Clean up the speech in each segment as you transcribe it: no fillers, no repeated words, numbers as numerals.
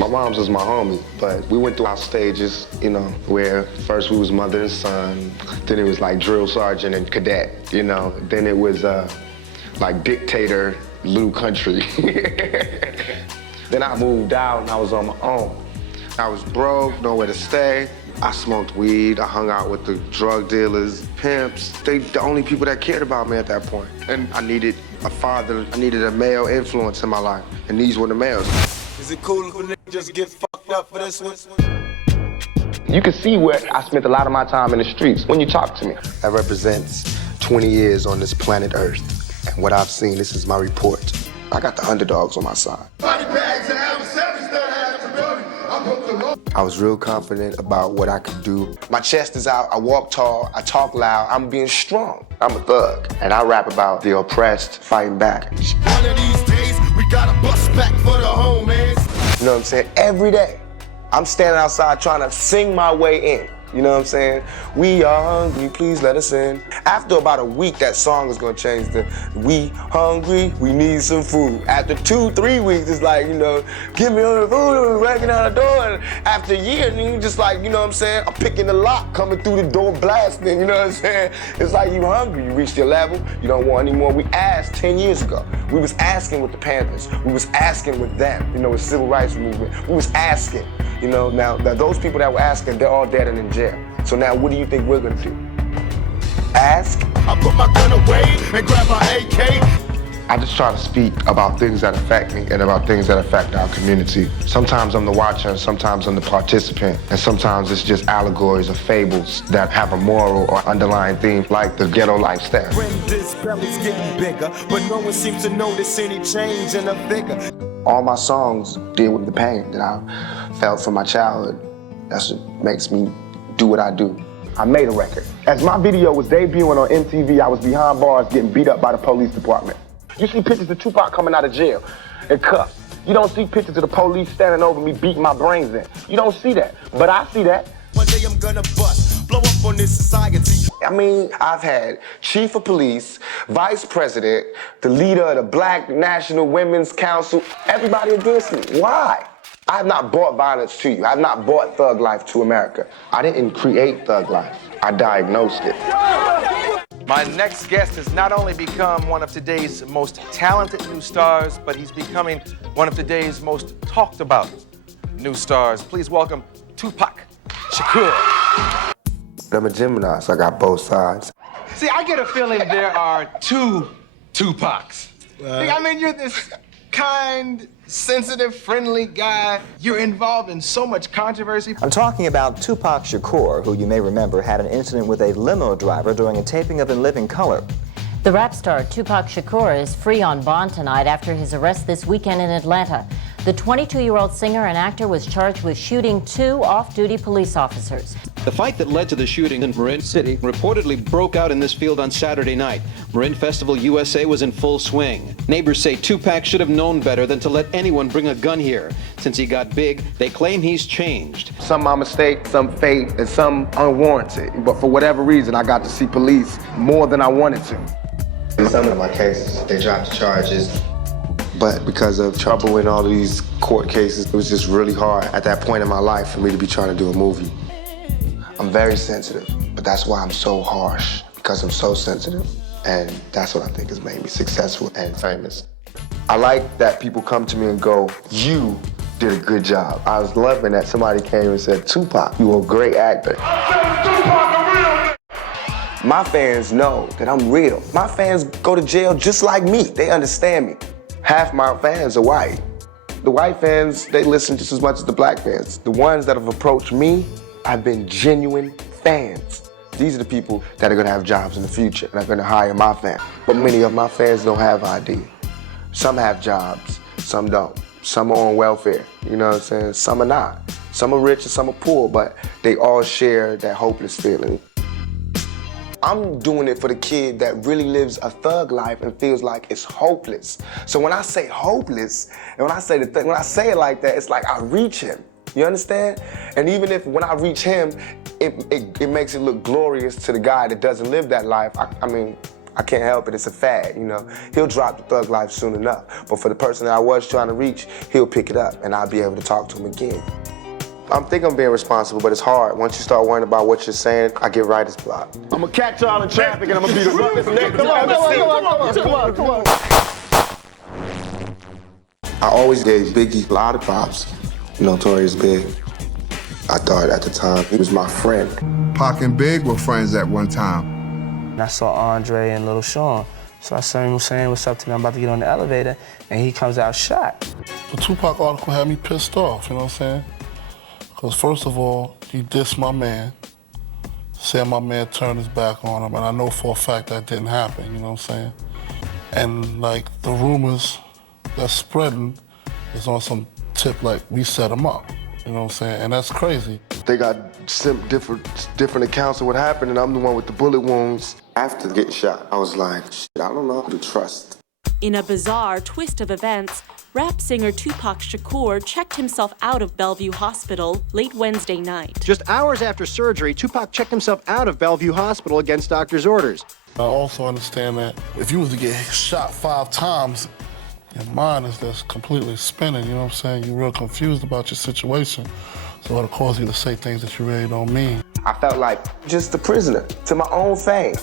My mom's was my homie, but we went through our stages, you know, where first we was mother and son, then it was like drill sergeant and cadet, you know, then it was like dictator, little country. Then I moved out and I was on my own. I was broke, nowhere to stay. I smoked weed, I hung out with the drug dealers, pimps. They the only people that cared about me at that point. And I needed a father, I needed a male influence in my life, and these were the males. Is it cool if a nigga just get fucked up for this one? You can see where I spent a lot of my time in the streets when you talk to me. That represents 20 years on this planet Earth. And what I've seen, this is my report. I got the underdogs on my side. I was real confident about what I could do. My chest is out, I walk tall, I talk loud, I'm being strong. I'm a thug, and I rap about the oppressed fighting back. One of these days, we gotta bust back for the homies. You know what I'm saying? Every day, I'm standing outside trying to sing my way in. You know what I'm saying? We are hungry, please let us in. After about a week, that song is gonna change to we hungry, we need some food. After 2-3 weeks, it's like, you know, give me all the food, and breaking out the door. And after a year, then you just like, you know what I'm saying? I'm picking the lock, coming through the door, blasting, you know what I'm saying? It's like you hungry, you reached your level, you don't want any more. We asked 10 years ago. We was asking with the Panthers. We was asking with them, you know, with civil rights movement. We was asking. You know, now those people that were asking, they're all dead and in jail. So now what do you think we're gonna do? Ask? I put my gun away and grab my AK. I just try to speak about things that affect me and about things that affect our community. Sometimes I'm the watcher, and sometimes I'm the participant, and sometimes it's just allegories or fables that have a moral or underlying theme, like the ghetto lifestyle. When this belly's getting bigger, but no one seems to notice any change in the figure. All my songs deal with the pain that I felt from my childhood. That's what makes me do what I do. I made a record. As my video was debuting on MTV, I was behind bars getting beat up by the police department. You see pictures of Tupac coming out of jail in cuffs. You don't see pictures of the police standing over me beating my brains in. You don't see that, but I see that. One day I'm gonna bust, blow up on this society. I mean, I've had chief of police, vice president, the leader of the Black National Women's Council, everybody against me. Why? I have not brought violence to you. I have not brought thug life to America. I didn't create thug life. I diagnosed it. My next guest has not only become one of today's most talented new stars, but he's becoming one of today's most talked about new stars. Please welcome Tupac Shakur. I'm a Gemini, so I got both sides. See, I get a feeling there are two Tupacs. I mean, you're this kind, sensitive, friendly guy. You're involved in so much controversy. I'm talking about Tupac Shakur, who you may remember had an incident with a limo driver during a taping of In Living Color. The rap star Tupac Shakur is free on bond tonight after his arrest this weekend in Atlanta. The 22-year-old singer and actor was charged with shooting 2 off-duty police officers. The fight that led to the shooting in Marin City reportedly broke out in this field on Saturday night. Marin Festival USA was in full swing. Neighbors say Tupac should have known better than to let anyone bring a gun here. Since he got big, they claim he's changed. Some by mistake, some fake, and some unwarranted. But for whatever reason, I got to see police more than I wanted to. In some of my cases, they dropped the charges. But because of trouble in all of these court cases, it was just really hard at that point in my life for me to be trying to do a movie. I'm very sensitive, but that's why I'm so harsh, because I'm so sensitive. And that's what I think has made me successful and famous. I like that people come to me and go, you did a good job. I was loving that somebody came and said, Tupac, you were a great actor. My fans know that I'm real. My fans go to jail just like me. They understand me. Half my fans are white. The white fans, they listen just as much as the black fans. The ones that have approached me, I've been genuine fans. These are the people that are gonna have jobs in the future and are gonna hire my fans. But many of my fans don't have ID. Some have jobs, some don't. Some are on welfare, you know what I'm saying? Some are not. Some are rich and some are poor, but they all share that hopeless feeling. I'm doing it for the kid that really lives a thug life and feels like it's hopeless. So when I say hopeless, and when I say when I say it like that, it's like I reach him. You understand? And even if when I reach him, it makes it look glorious to the guy that doesn't live that life, I mean, I can't help it, it's a fad, you know. He'll drop the thug life soon enough, but for the person that I was trying to reach, he'll pick it up and I'll be able to talk to him again. I think I'm being responsible, but it's hard. Once you start worrying about what you're saying, I get writer's block. I'm gonna catch y'all in traffic and I'm gonna be the roughest nigga. Come on. I always gave Biggie a lot of props. Notorious Big. I thought at the time he was my friend. Pac and Big were friends at one time. I saw Andre and Little Sean, so I saw him saying what's up to me. I'm about to get on the elevator, and he comes out shot. The Tupac article had me pissed off, you know what I'm saying? Because first of all, he dissed my man, said my man turned his back on him, and I know for a fact that didn't happen, you know what I'm saying? And like the rumors that's spreading is on some tip like we set him up, you know what I'm saying? And that's crazy. They got different accounts of what happened, and I'm the one with the bullet wounds. After getting shot, I was like, shit, I don't know who to trust. In a bizarre twist of events, rap singer Tupac Shakur checked himself out of Bellevue Hospital late Wednesday night. Just hours after surgery, Tupac checked himself out of Bellevue Hospital against doctor's orders. I also understand that if you was to get shot 5 times, your mind is just completely spinning, you know what I'm saying? You're real confused about your situation. So it'll cause you to say things that you really don't mean. I felt like just a prisoner to my own fame.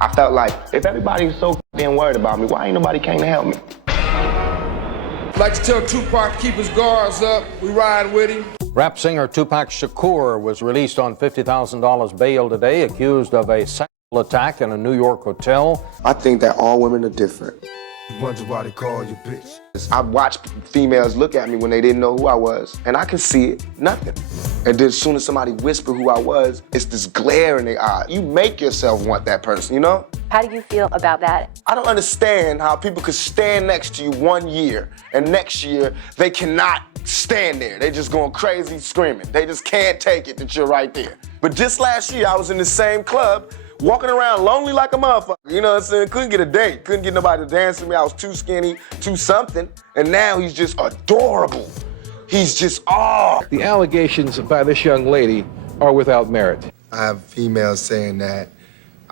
I felt like if everybody's so damn worried about me, why ain't nobody came to help me? I'd like to tell Tupac to keep his guards up. We ride with him. Rap singer Tupac Shakur was released on $50,000 bail today, accused of a sexual attack in a New York hotel. I think that all women are different. You wonder why they call you bitch. I watched females look at me when they didn't know who I was, and I could see it, nothing. And then as soon as somebody whispered who I was, it's this glare in their eye. You make yourself want that person, you know? How do you feel about that? I don't understand how people could stand next to you 1 year, and next year they cannot stand there. They just going crazy screaming. They just can't take it that you're right there. But just last year, I was in the same club, walking around lonely like a motherfucker, you know what I'm saying? Couldn't get a date, couldn't get nobody to dance with me. I was too skinny, too something, and now he's just adorable. He's just, The allegations by this young lady are without merit. I have females saying that.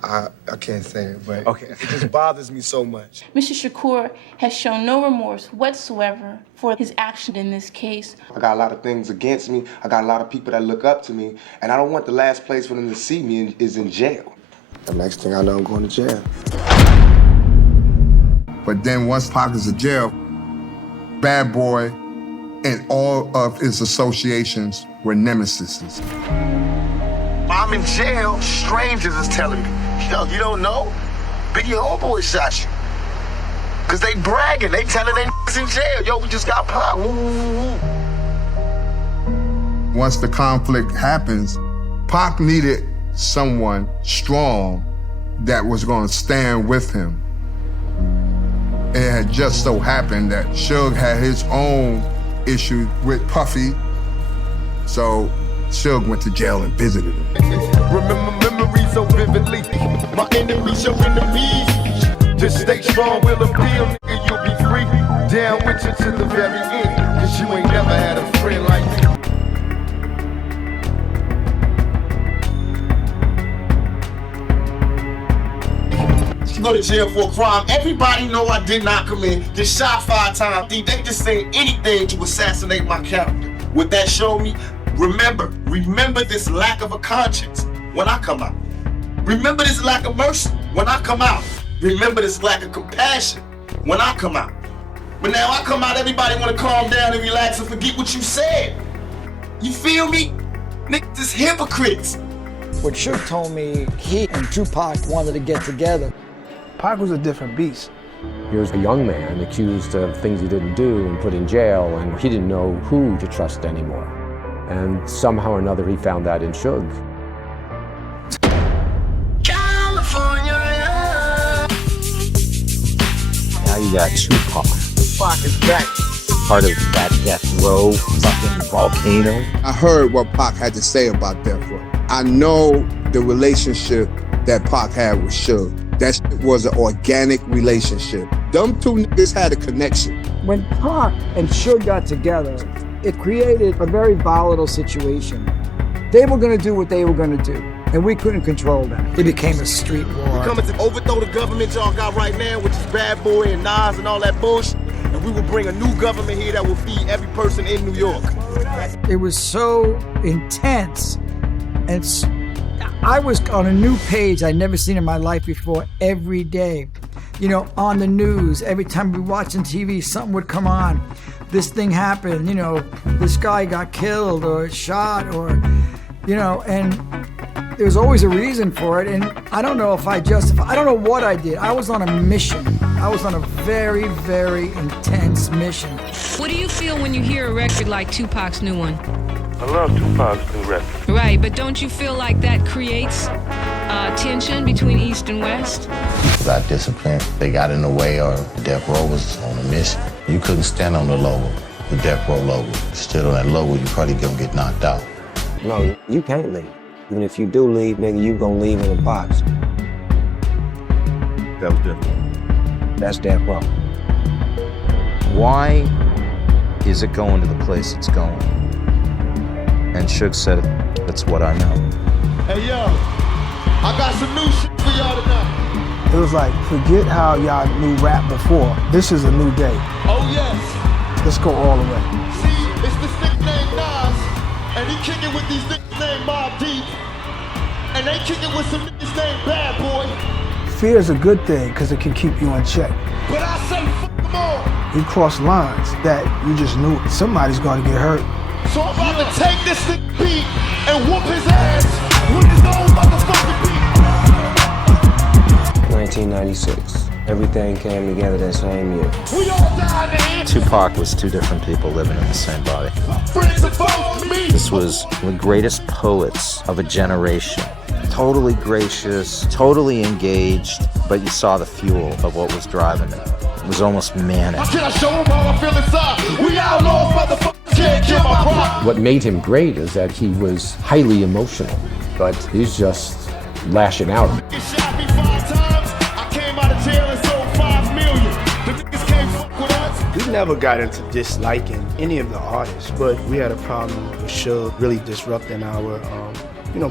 I can't say it, but it just bothers me so much. Mr. Shakur has shown no remorse whatsoever for his action in this case. I got a lot of things against me. I got a lot of people that look up to me, and I don't want the last place for them to see me is in jail. The next thing I know, I'm going to jail. But then once Pac is in jail, Bad Boy and all of his associations were nemesises. I'm in jail, strangers is telling me, yo, you don't know? Biggie homeboy shot you. Cause they bragging, they telling they in jail. Yo, we just got Pac, woo, woo, woo. Once the conflict happens, Pac needed someone strong that was gonna stand with him. It had just so happened that Suge had his own issue with Puffy, so Suge went to jail and visited him. Remember memories so vividly. My enemies, your enemies. Just stay strong, we'll appeal, nigga, you'll be free. Down with you to the very end. Cause you ain't never had a friend like me. Go to jail for a crime. Everybody know I did not commit. Just shot 5 times. They just say anything to assassinate my character. What that show me? Remember this lack of a conscience when I come out. Remember this lack of mercy when I come out. Remember this lack of compassion when I come out. But now I come out, everybody wanna calm down and relax and forget what you said. You feel me? Niggas is hypocrites. What Suge told me, he and Tupac wanted to get together. Pac was a different beast. Here's a young man accused of things he didn't do and put in jail, and he didn't know who to trust anymore. And somehow or another, he found that in Suge. California. Now you got Tupac. Tupac is back. Part of that death row fucking volcano. I heard what Pac had to say about death row. I know the relationship that Pac had with Suge. That was an organic relationship. Them two niggas had a connection. When Pac and Suge got together, it created a very volatile situation. They were gonna do what they were gonna do. and we couldn't control that. It became a street war. We're coming to overthrow the government y'all got right now, which is Bad Boy and Nas and all that bullshit. And we will bring a new government here that will feed every person in New York. It was so intense. And I was on a new page I'd never seen in my life before every day. You know, on the news, every time we were watching TV, something would come on. This thing happened, you know, this guy got killed or shot or, you know, and there was always a reason for it. And I don't know if I don't know what I did. I was on a mission. I was on a very, very intense mission. What do you feel when you hear a record like Tupac's new one? I love Tupac's new record. Right, but don't you feel like that creates tension between East and West? About discipline, they got in the way, or Death Row was on a mission. You couldn't stand on the logo, the Death Row logo. Still on that logo, you probably gonna get knocked out. No, you can't leave. Even if you do leave, nigga, you gonna leave in a box. That was different. That's Death Row. Why is it going to the place it's going? And Suge said, that's what I know. Hey, yo, I got some new shit for y'all tonight. It was like, forget how y'all knew rap before. This is a new day. Oh, yes. Let's go all the way. See, it's this nigga named Nas, and he kicking with these niggas named Mobb Deep, and they kicking with some niggas named Bad Boy. Fear is a good thing because it can keep you in check. But I say, fuck them all. You cross lines that you just knew somebody's going to get hurt. So I'm about to take this nigga beat and whoop his ass with his own motherfucking beat. 1996. Everything came together that same year. We all died in. Tupac was two different people living in the same body. Friends and foes, me. This was the greatest poets of a generation. Totally gracious, totally engaged, but you saw the fuel of what was driving it. It was almost manic. How can I show him how I feel inside? We outlaws, motherfuckers. Can't kill my pride. What made him great is that he was highly emotional, but he's just lashing out. You shot me 5 times. I came out of jail and sold 5 million. The niggas can't fuck with us. We never got into disliking any of the artists, but we had a problem with Suge really disrupting our,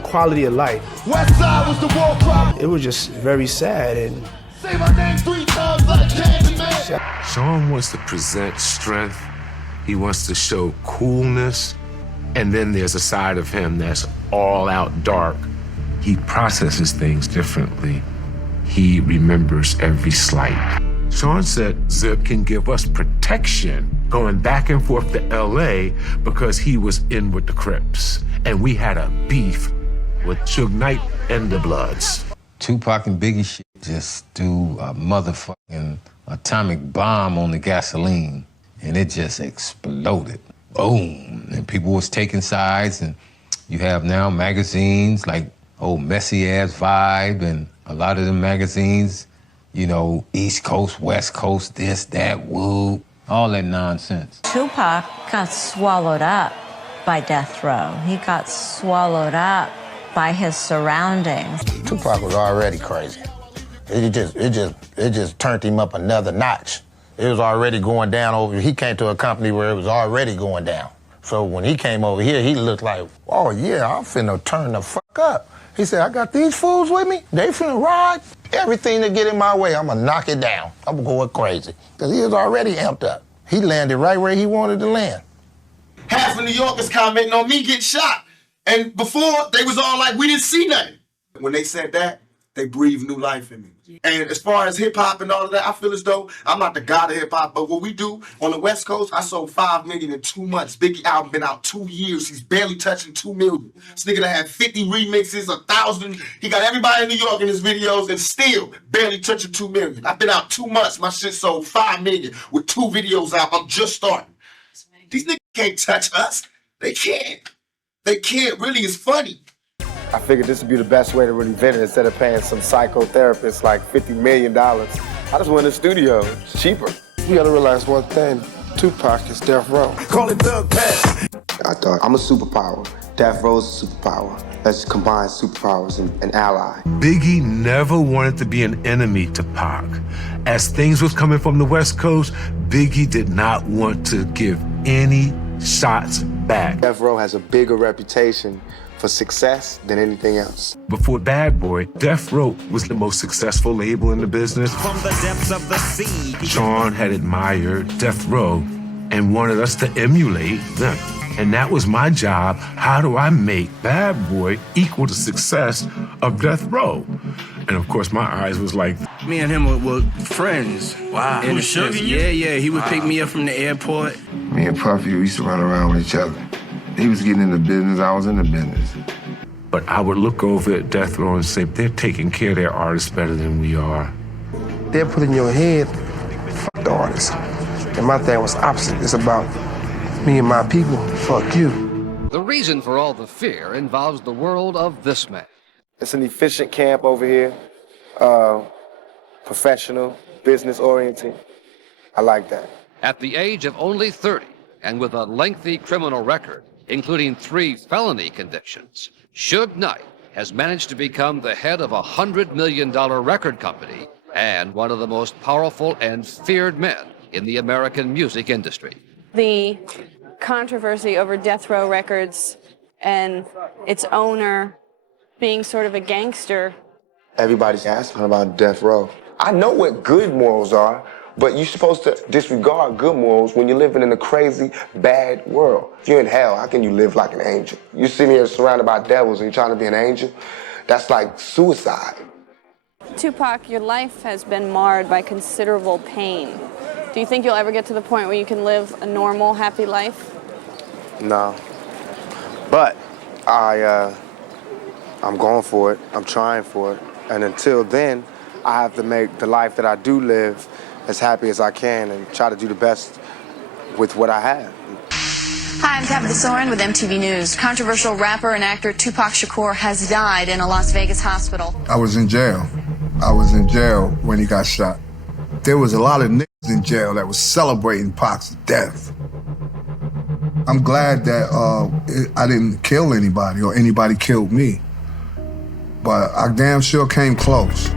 quality of life. West Side was the war crop. It was just very sad and. Say my name 3 times like Candyman. Sean wants to present strength. He wants to show coolness. And then there's a side of him that's all out dark. He processes things differently. He remembers every slight. Sean said Zip can give us protection going back and forth to LA because he was in with the Crips. And we had a beef with Suge Knight and the Bloods. Tupac and Biggie shit just do a motherfucking atomic bomb on the gasoline, and it just exploded. Boom. And people was taking sides, and you have now magazines like Messy Ass Vibe, and a lot of the magazines, East Coast, West Coast, this, that, woo, all that nonsense. Tupac got swallowed up by death row. He got swallowed up by his surroundings. Tupac was already crazy. It just turned him up another notch. It was already going down over. He came to a company where it was already going down. So when he came over here, he looked like, oh yeah, I'm finna turn the fuck up. He said, I got these fools with me. They finna ride. Everything that get in my way, I'm gonna knock it down. I'm going crazy. Because he was already amped up. He landed right where he wanted to land. Half of New Yorkers commenting on me getting shot. And before, they was all like, we didn't see nothing. When they said that, they breathed new life in me. And as far as hip-hop and all of that, I feel as though I'm not the god of hip-hop, but what we do on the West Coast, I sold 5 million in 2 months. Biggie album been out 2 years. He's barely touching 2 million. This nigga that had 50 remixes, 1,000. He got everybody in New York in his videos and still barely touching 2 million. I've been out 2 months. My shit sold 5 million with 2 videos out. I'm just starting. These niggas can't touch us. They can't. They can't. Really, it's funny. I figured this would be the best way to really vent it instead of paying some psychotherapist like $50 million. I just went in the studio. It's cheaper. You gotta realize one thing. Tupac is Death Row. Call it Thug Pass. I thought, I'm a superpower. Death Row's a superpower. Let's combine superpowers and ally. Biggie never wanted to be an enemy to Pac. As things was coming from the West Coast, Biggie did not want to give any shots back. Death Row has a bigger reputation for success than anything else. Before Bad Boy, Death Row was the most successful label in the business. From the depths of the sea. Sean had admired Death Row and wanted us to emulate them. And that was my job. How do I make Bad Boy equal the success of Death Row? And of course, my eyes was like... Me and him were friends. Wow. In the sense, yeah. He would pick me up from the airport. Me and Puffy, we used to run around with each other. He was getting in the business, I was in the business. But I would look over at Death Row and say, they're taking care of their artists better than we are. They're putting in your head, fuck the artist. And my thing was opposite. It's about me and my people, fuck you. The reason for all the fear involves the world of this man. It's an efficient camp over here. Professional, business-oriented. I like that. At the age of only 30, and with a lengthy criminal record, including 3 felony convictions, Suge Knight has managed to become the head of a $100 million record company and one of the most powerful and feared men in the American music industry. The controversy over Death Row Records and its owner being sort of a gangster. Everybody's asking about Death Row. I know what good morals are, but you're supposed to disregard good morals when you're living in a crazy, bad world. If you're in hell, how can you live like an angel? You see me here surrounded by devils and you're trying to be an angel? That's like suicide. Tupac, your life has been marred by considerable pain. Do you think you'll ever get to the point where you can live a normal, happy life? No. But I'm going for it. I'm trying for it. And until then, I have to make the life that I do live as happy as I can and try to do the best with what I have. Hi, I'm Tabitha Soren with MTV News. Controversial rapper and actor Tupac Shakur has died in a Las Vegas hospital. I was in jail. I was in jail when he got shot. There was a lot of niggas in jail that was celebrating Pac's death. I'm glad that I didn't kill anybody or anybody killed me. But I damn sure came close.